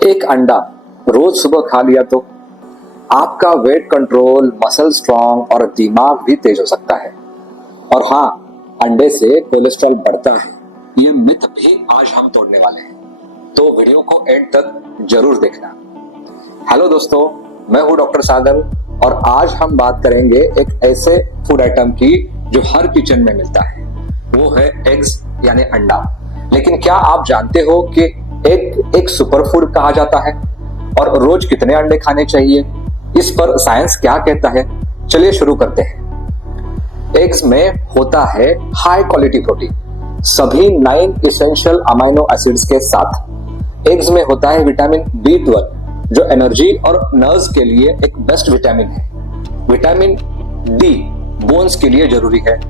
एक अंडा रोज सुबह खा लिया तो आपका वेट कंट्रोल, मसल स्ट्रॉन्ग और दिमाग भी तेज हो सकता है। और हाँ, अंडे से कोलेस्ट्रॉल बढ़ता है, ये मिथ भी आज हम तोड़ने वाले हैं, तो वीडियो को एंड तक जरूर देखना। हेलो दोस्तों, मैं हूं डॉक्टर सागर और आज हम बात करेंगे एक ऐसे फूड आइटम की जो हर किचन में मिलता है, वो है एग्स यानी अंडा। लेकिन क्या आप जानते हो कि एग एक सुपर फूड कहा जाता है और रोज कितने अंडे खाने चाहिए? इस पर साइंस क्या कहता है, चलिए शुरू करते हैं। एग्स में होता है हाई क्वालिटी प्रोटीन, सभी 9 एसेंशियल अमीनो एसिड्स के साथ। एग्स में होता है विटामिन B12 जो एनर्जी और नर्व्स के लिए एक बेस्ट विटामिन है। विटामिन D बोन्स के लिए जरूरी है।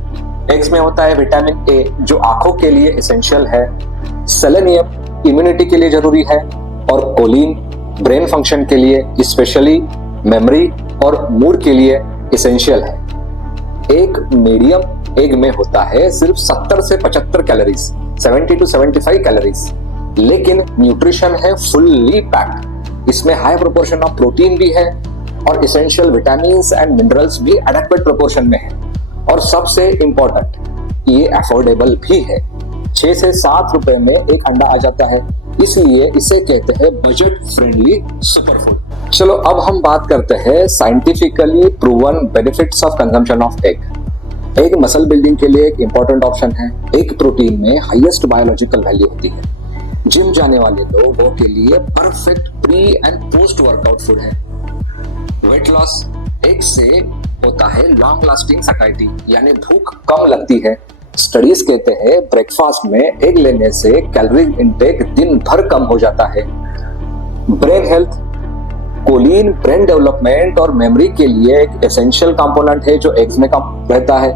एग्स में होता है विटामिन A जो आंखों के लिए एसेंशियल है। सेलेनियम इम्यूनिटी के लिए जरूरी है और कोलिन ब्रेन फंक्शन के लिए, स्पेशली मेमोरी और मूड के लिए एसेंशियल है। एक मीडियम एग में होता है सिर्फ 70 से 75 कैलोरीज, 70 to 75 कैलोरीज, लेकिन न्यूट्रिशन है फुल्ली पैक्ड। इसमें हाई प्रोपोर्शन ऑफ प्रोटीन भी है और एसेंशियल विटामिन्स एंड मिनरल्स भी एडेक्वेट प्रोपोर्शन में है। और सबसे इंपॉर्टेंट, ये अफोर्डेबल भी है। 6 से 7 रुपए में एक अंडा आ जाता है, इसलिए इसे कहते हैं बजट फ्रेंडली सुपरफूड। चलो अब हम बात करते हैं scientifically proven benefits of consumption of egg. Egg muscle building के लिए एक इंपॉर्टेंट ऑप्शन है। एग प्रोटीन में हाईएस्ट बायोलॉजिकल वैल्यू होती है। जिम जाने वाले लोगों के लिए perfect pre and post workout food है। वेट लॉस एग से होता है लॉन्ग लास्टिंग सटाइटी, यानी भूख कम लगती है। स्टडीज कहते हैं ब्रेकफास्ट में एग लेने से कैलोरी इंटेक दिन भर कम हो जाता है। Brain health, choline brain development और मेमोरी के लिए एक एसेंशियल कंपोनेंट है जो एग्स में कम रहता है।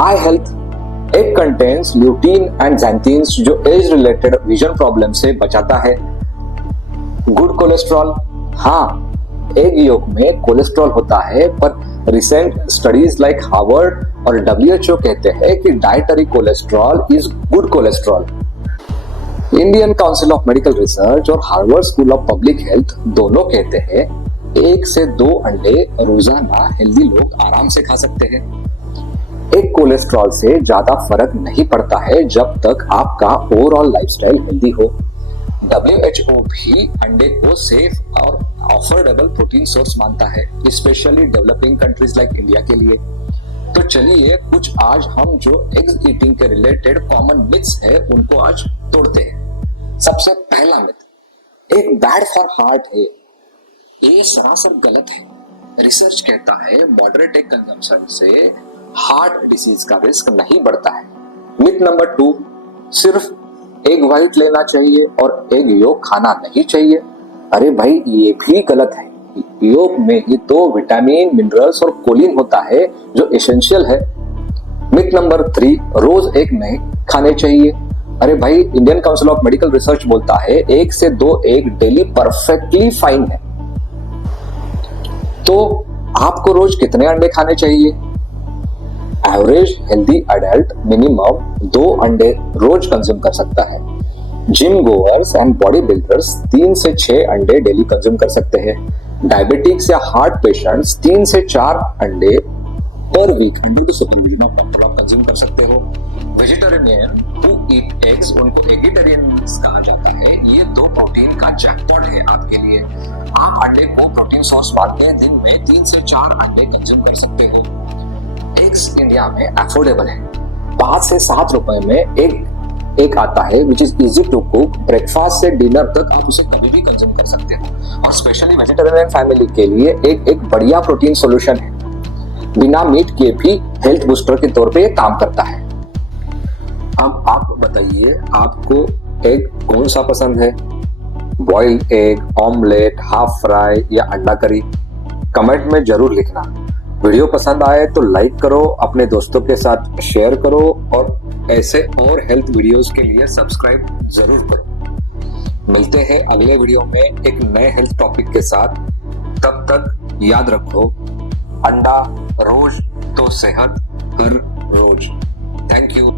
Eye health, egg contains lutein and xanthines जो एज रिलेटेड विजन प्रॉब्लम से बचाता है। गुड कोलेस्ट्रॉल, हाँ, एग योक में कोलेस्ट्रॉल होता है, पर रिसेंट स्टडीज लाइक हार्वर्ड और WHO कहते हैं कि dietary cholesterol is good cholesterol. Indian Council of Medical Research और Harvard School of Public Health दोनों कहते हैं 1 से 2 अंडे रोजाना हेल्दी लोग आराम से खा सकते हैं। एक कोलेस्ट्रॉल से ज्यादा फर्क नहीं पड़ता है जब तक आपका ओवरऑल लाइफस्टाइल हेल्दी हो। WHO भी अंडे को सेफ और अफोर्डेबल प्रोटीन सोर्स मानता है, specially developing countries like India के लिए। तो चलिए कुछ आज हम जो एग्स ईटिंग के रिलेटेड कॉमन मिथ्स है उनको आज तोड़ते हैं। सबसे पहला myth, egg bad for heart है। ये सरासर गलत है। रिसर्च कहता है मॉडरेट एग कंजम्पशन से हार्ट डिसीज का रिस्क नहीं बढ़ता है। मिथ नंबर 2, सिर्फ एग व्हाइट लेना चाहिए और एग योक खाना नहीं चाहिए। अरे भाई, ये भी गलत है। योक में ही तो विटामिन, मिनरल्स और कोलिन होता है जो एसेंशियल है। मिथ नंबर 3, रोज एग नहीं खाने चाहिए। अरे भाई, Indian Council of Medical research बोलता है 1 से 2 एग डेली परफेक्टली फाइन है। तो आपको रोज कितने अंडे खाने चाहिए? एवरेज हेल्दी अडल्ट मिनिमम 2 अंडे रोज कंज्यूम कर सकता है। Gym goers and body builders 3 से 6 अंडे डेली कंज्यूम कर सकते हैं। डायबिटिक्स या हार्ट पेशेंट्स 3 से 4 अंडे पर वीक अंडे की सुपरविजन ऑफ डॉक्टर आप कंज्यूम कर सकते हो। वेजिटेरियन हु ईट एग्स उनको एगिटेरियंस कहा जाता है। ये 2 प्रोटीन का जैकपॉट है आपके लिए। आप अंडे को प्रोटीन सोर्स मानते हैं, दिन में 3 से 4 अंडे कंज्यूम कर सकते हो। एग्स इंडिया में अफोर्डेबल है। 5 से 7 रुपए में एक आता है which is easy to cook. Breakfast से डिनर तक आप उसे कभी भी कंज्यूम कर सकते हो और स्पेशली वेजिटेरियन फैमिली के लिए एक बढ़िया प्रोटीन सॉल्यूशन है। बिना मीट के भी हेल्थ बूस्टर के तौर पे ये काम करता है। अब आप बताइए, आपको एग कौन सा पसंद है? Boiled egg, omelette, half fry या अंडा करी? कमेंट में जरूर लिखना। वीडियो पसंद आए तो लाइक करो, अपने दोस्तों के साथ शेयर करो और ऐसे और हेल्थ वीडियोस के लिए सब्सक्राइब जरूर करो। मिलते हैं अगले वीडियो में एक नए हेल्थ टॉपिक के साथ। तब तक याद रखो, अंडा रोज तो सेहत हर रोज। Thank you.